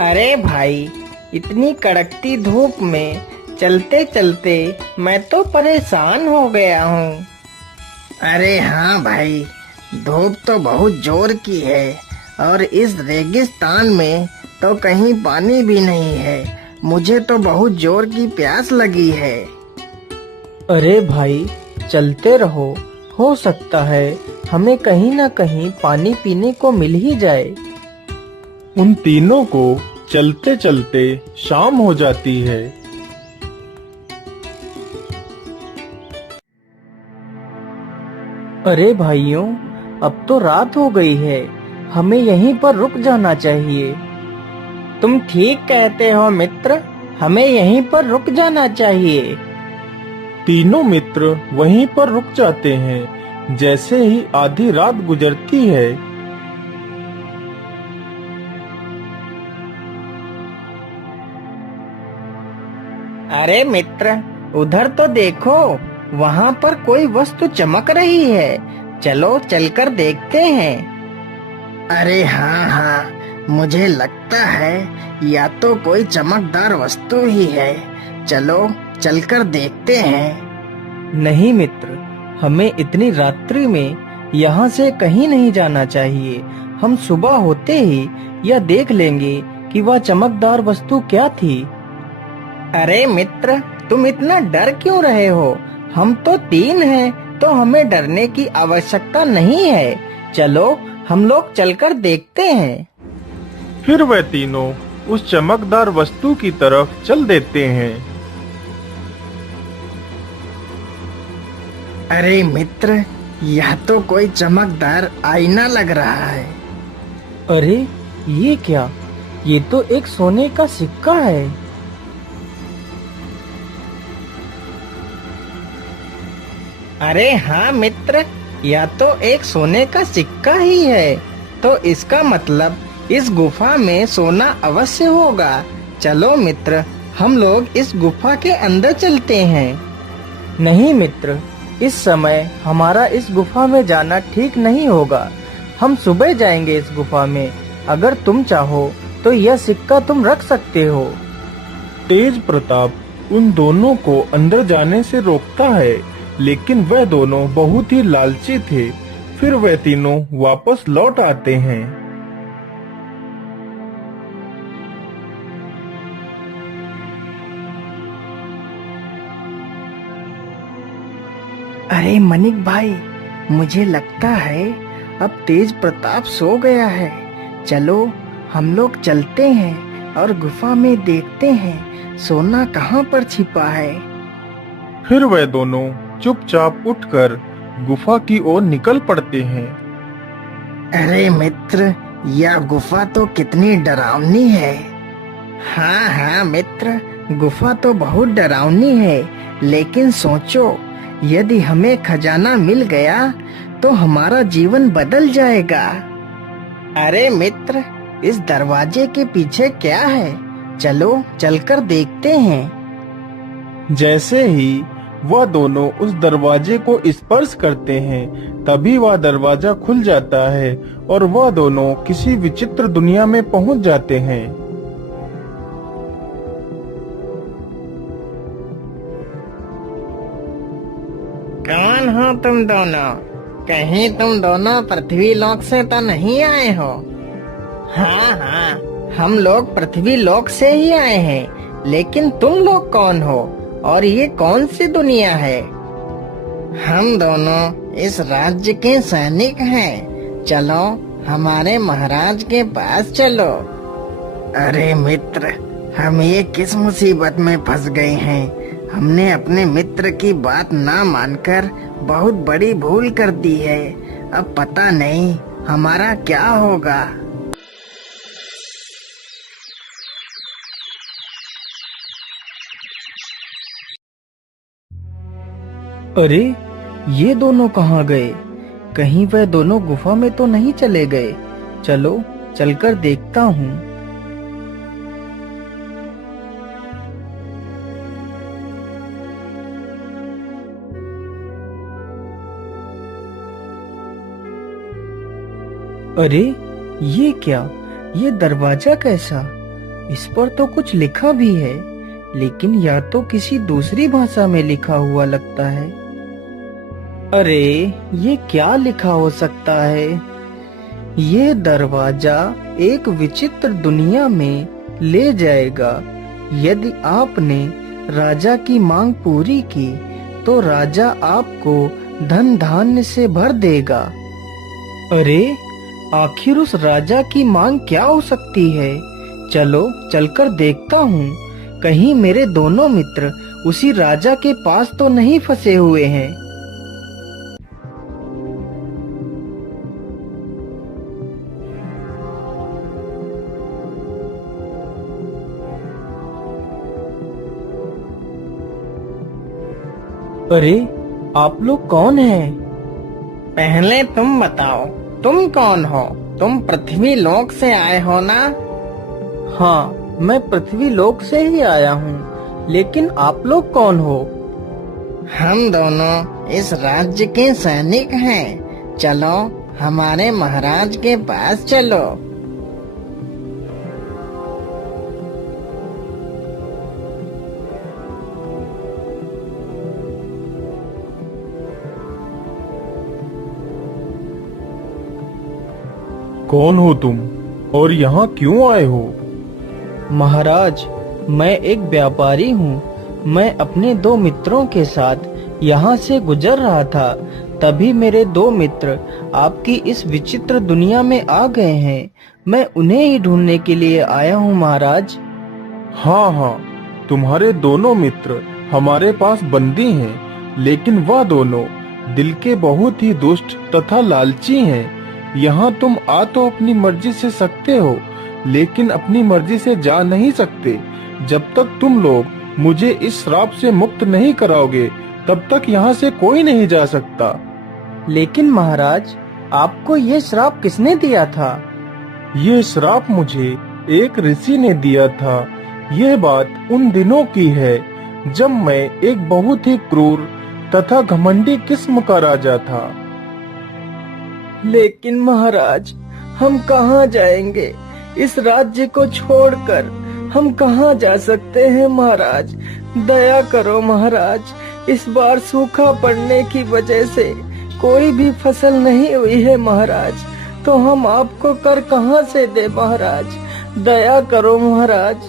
अरे भाई, इतनी कड़कती धूप में चलते चलते मैं तो परेशान हो गया हूँ। अरे हाँ भाई, धूप तो बहुत जोर की है और इस रेगिस्तान में तो कहीं पानी भी नहीं है। मुझे तो बहुत जोर की प्यास लगी है। अरे भाई, चलते रहो। हो सकता है हमें कहीं न कहीं पानी पीने को मिल ही जाए। उन तीनों को चलते चलते शाम हो जाती है। अरे भाइयों, अब तो रात हो गई है। हमें यहीं पर रुक जाना चाहिए। तुम ठीक कहते हो मित्र, हमें यहीं पर रुक जाना चाहिए। तीनों मित्र वहीं पर रुक जाते हैं। जैसे ही आधी रात गुजरती है, अरे मित्र, उधर तो देखो, वहाँ पर कोई वस्तु चमक रही है। चलो चलकर देखते हैं। अरे हाँ हाँ, मुझे लगता है या तो कोई चमकदार वस्तु ही है। चलो चलकर देखते हैं। नहीं मित्र, हमें इतनी रात्रि में यहाँ से कहीं नहीं जाना चाहिए। हम सुबह होते ही यह देख लेंगे कि वह चमकदार वस्तु क्या थी। अरे मित्र, तुम इतना डर क्यों रहे हो? हम तो तीन हैं, तो हमें डरने की आवश्यकता नहीं है। चलो हम लोग चलकर देखते हैं। फिर वह तीनों उस चमकदार वस्तु की तरफ चल देते हैं। अरे मित्र, यह तो कोई चमकदार आईना लग रहा है। अरे ये क्या? ये तो एक सोने का सिक्का है। अरे हाँ मित्र, यह तो एक सोने का सिक्का ही है। तो इसका मतलब इस गुफा में सोना अवश्य होगा। चलो मित्र, हम लोग इस गुफा के अंदर चलते हैं। नहीं मित्र, इस समय हमारा इस गुफा में जाना ठीक नहीं होगा। हम सुबह जाएंगे इस गुफा में। अगर तुम चाहो तो यह सिक्का तुम रख सकते हो। तेज प्रताप उन दोनों को अंदर जाने से रोकता है, लेकिन वह दोनों बहुत ही लालची थे। फिर वह तीनों वापस लौट आते हैं। अरे मनिक भाई, मुझे लगता है अब तेज प्रताप सो गया है। चलो हम लोग चलते हैं और गुफा में देखते हैं सोना कहाँ पर छिपा है। फिर वह दोनों चुपचाप उठकर गुफा की ओर निकल पड़ते हैं। अरे मित्र, यह गुफा तो कितनी डरावनी है। हाँ हाँ मित्र, गुफा तो बहुत डरावनी है। लेकिन सोचो, यदि हमें खजाना मिल गया तो हमारा जीवन बदल जाएगा। अरे मित्र, इस दरवाजे के पीछे क्या है? चलो चलकर देखते हैं। जैसे ही वह दोनों उस दरवाजे को स्पर्श करते हैं, तभी वह दरवाजा खुल जाता है और वह दोनों किसी विचित्र दुनिया में पहुंच जाते हैं। कौन हो तुम दोनों? कहीं तुम दोनों पृथ्वी लोक से तो नहीं आए हो? हाँ हाँ, हम लोग पृथ्वी लोक से ही आए हैं। लेकिन तुम लोग कौन हो और ये कौन सी दुनिया है? हम दोनों इस राज्य के सैनिक हैं। चलो हमारे महाराज के पास चलो। अरे मित्र, हम ये किस मुसीबत में फंस गए हैं? हमने अपने मित्र की बात ना मानकर बहुत बड़ी भूल कर दी है। अब पता नहीं हमारा क्या होगा। अरे ये दोनों कहाँ गए? कहीं वह दोनों गुफा में तो नहीं चले गए? चलो चलकर देखता हूँ। अरे ये क्या? ये दरवाजा कैसा? इस पर तो कुछ लिखा भी है, लेकिन यह तो किसी दूसरी भाषा में लिखा हुआ लगता है। अरे, ये क्या लिखा हो सकता है? ये दरवाजा एक विचित्र दुनिया में ले जाएगा। यदि आपने राजा की मांग पूरी की, तो राजा आपको धन धान्य से भर देगा। अरे, आखिर उस राजा की मांग क्या हो सकती है? चलो चलकर देखता हूँ, कहीं मेरे दोनों मित्र उसी राजा के पास तो नहीं फंसे हुए हैं। अरे, आप लोग कौन हैं? पहले तुम बताओ, तुम कौन हो? तुम पृथ्वी लोक से आए हो ना? हाँ, मैं पृथ्वी लोक से ही आया हूँ, लेकिन आप लोग कौन हो? हम दोनों इस राज्य के सैनिक हैं। चलो हमारे महाराज के पास चलो। कौन हो तुम और यहाँ क्यों आए हो? महाराज, मैं एक व्यापारी हूँ। मैं अपने 2 मित्रों के साथ यहाँ से गुजर रहा था, तभी मेरे 2 मित्र आपकी इस विचित्र दुनिया में आ गए हैं। मैं उन्हें ही ढूंढने के लिए आया हूँ महाराज। हाँ हाँ, तुम्हारे दोनों मित्र हमारे पास बंदी हैं, लेकिन वह दोनों दिल के बहुत ही दुष्ट तथा लालची हैं। यहाँ तुम आ तो अपनी मर्जी से सकते हो, लेकिन अपनी मर्जी से जा नहीं सकते। जब तक तुम लोग मुझे इस श्राप से मुक्त नहीं कराओगे, तब तक यहाँ से कोई नहीं जा सकता। लेकिन महाराज, आपको ये श्राप किसने दिया था? ये श्राप मुझे एक ऋषि ने दिया था। यह बात उन दिनों की है जब मैं एक बहुत ही क्रूर तथा घमंडी किस्म का राजा था। लेकिन महाराज, हम कहाँ जाएंगे? इस राज्य को छोड़कर हम कहाँ जा सकते हैं महाराज? दया करो महाराज। इस बार सूखा पड़ने की वजह से कोई भी फसल नहीं हुई है महाराज, तो हम आपको कर कहाँ से दे महाराज? दया करो महाराज।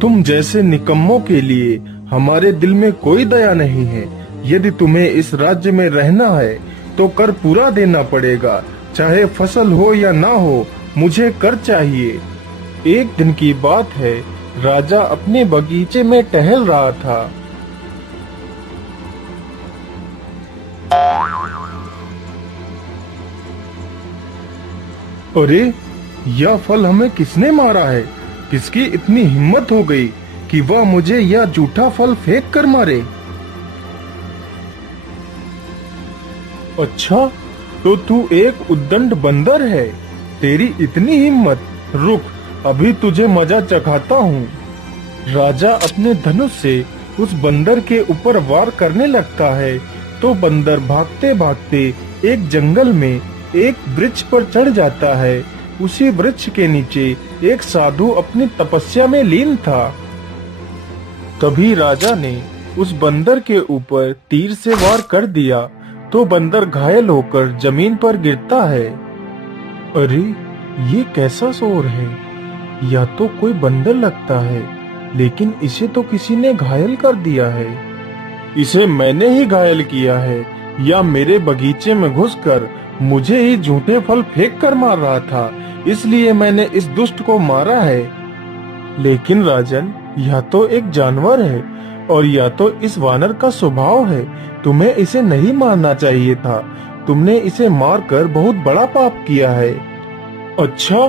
तुम जैसे निकम्मों के लिए हमारे दिल में कोई दया नहीं है। यदि तुम्हें इस राज्य में रहना है तो कर पूरा देना पड़ेगा, चाहे फसल हो या ना हो। मुझे कर चाहिए। एक दिन की बात है, राजा अपने बगीचे में टहल रहा था। अरे, यह फल हमें किसने मारा है? किसकी इतनी हिम्मत हो गई कि वह मुझे यह जूठा फल फेंक कर मारे? अच्छा, तो तू एक उद्दंड बंदर है। तेरी इतनी हिम्मत, रुक, अभी तुझे मजा चखाता हूँ। राजा अपने धनुष से उस बंदर के ऊपर वार करने लगता है, तो बंदर भागते भागते एक जंगल में एक वृक्ष पर चढ़ जाता है। उसी वृक्ष के नीचे एक साधु अपनी तपस्या में लीन था। तभी राजा ने उस बंदर के ऊपर तीर से वार कर दिया, तो बंदर घायल होकर जमीन पर गिरता है। अरे, ये कैसा शोर है? यह तो कोई बंदर लगता है, लेकिन इसे तो किसी ने घायल कर दिया है। इसे मैंने ही घायल किया है, या मेरे बगीचे में घुसकर मुझे ही झूठे फल फेंक कर मार रहा था, इसलिए मैंने इस दुष्ट को मारा है। लेकिन राजन, यह तो एक जानवर है, और यह तो इस वानर का स्वभाव है। तुम्हें इसे नहीं मारना चाहिए था। तुमने इसे मारकर बहुत बड़ा पाप किया है। अच्छा,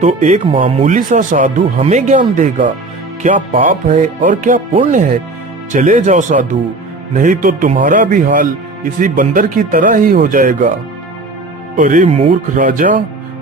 तो एक मामूली सा साधु हमें ज्ञान देगा क्या पाप है और क्या पुण्य है? चले जाओ साधु, नहीं तो तुम्हारा भी हाल इसी बंदर की तरह ही हो जाएगा। अरे मूर्ख राजा,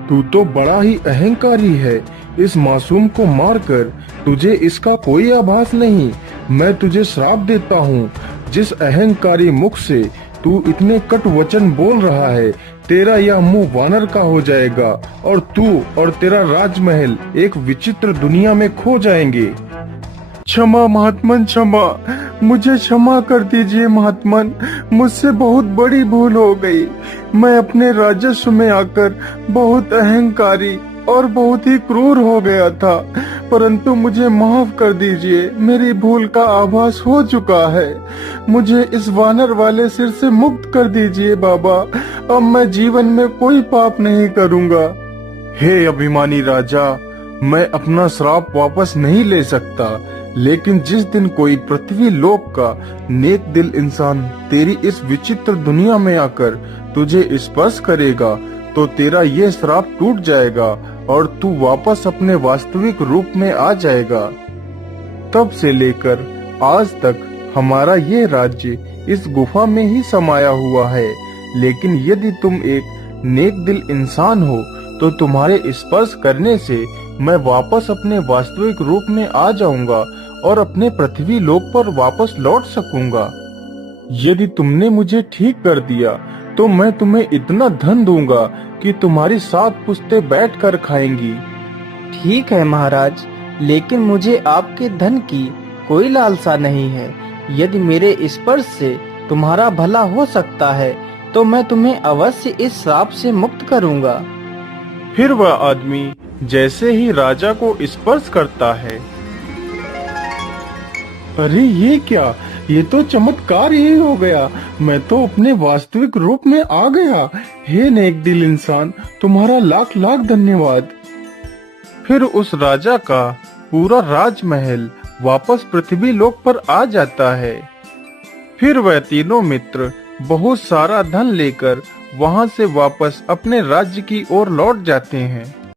तू तो बड़ा ही अहंकारी है। इस मासूम को मारकर तुझे इसका कोई आभास नहीं। मैं तुझे श्राप देता हूँ, जिस अहंकारी मुख से तू इतने कटु वचन बोल रहा है? तेरा यह मुंह वानर का हो जाएगा और तू और तेरा राजमहल एक विचित्र दुनिया में खो जाएंगे। क्षमा महात्मन, क्षमा, मुझे क्षमा कर दीजिए महात्मन, मुझसे बहुत बड़ी भूल हो गई। मैं अपने राजस्व में आकर बहुत अहंकारी और बहुत ही क्रूर हो गया था, परंतु मुझे माफ कर दीजिए, मेरी भूल का आभास हो चुका है। मुझे इस वानर वाले सिर से मुक्त कर दीजिए बाबा, अब मैं जीवन में कोई पाप नहीं करूँगा। हे अभिमानी राजा, मैं अपना श्राप वापस नहीं ले सकता, लेकिन जिस दिन कोई पृथ्वी लोक का नेक दिल इंसान तेरी इस विचित्र दुनिया में आकर तुझे स्पर्श करेगा तो तेरा ये श्राप टूट जाएगा और तू वापस अपने वास्तविक रूप में आ जाएगा। तब से लेकर आज तक हमारा ये राज्य इस गुफा में ही समाया हुआ है, लेकिन यदि तुम एक नेक दिल इंसान हो तो तुम्हारे स्पर्श करने से मैं वापस अपने वास्तविक रूप में आ जाऊंगा और अपने पृथ्वी लोक पर वापस लौट सकूंगा। यदि तुमने मुझे ठीक कर दिया तो मैं तुम्हें इतना धन दूंगा कि तुम्हारी 7 पुश्तें बैठकर खाएंगी। ठीक है महाराज, लेकिन मुझे आपके धन की कोई लालसा नहीं है। यदि मेरे स्पर्श से तुम्हारा भला हो सकता है तो मैं तुम्हें अवश्य इस श्राप से मुक्त करूंगा। फिर वह आदमी जैसे ही राजा को स्पर्श करता है, अरे ये क्या, ये तो चमत्कार ही हो गया, मैं तो अपने वास्तविक रूप में आ गया। हे नेक दिल इंसान, तुम्हारा लाख लाख धन्यवाद। फिर उस राजा का पूरा राजमहल वापस पृथ्वी लोक पर आ जाता है। फिर वह तीनों मित्र बहुत सारा धन लेकर वहां से वापस अपने राज्य की ओर लौट जाते हैं।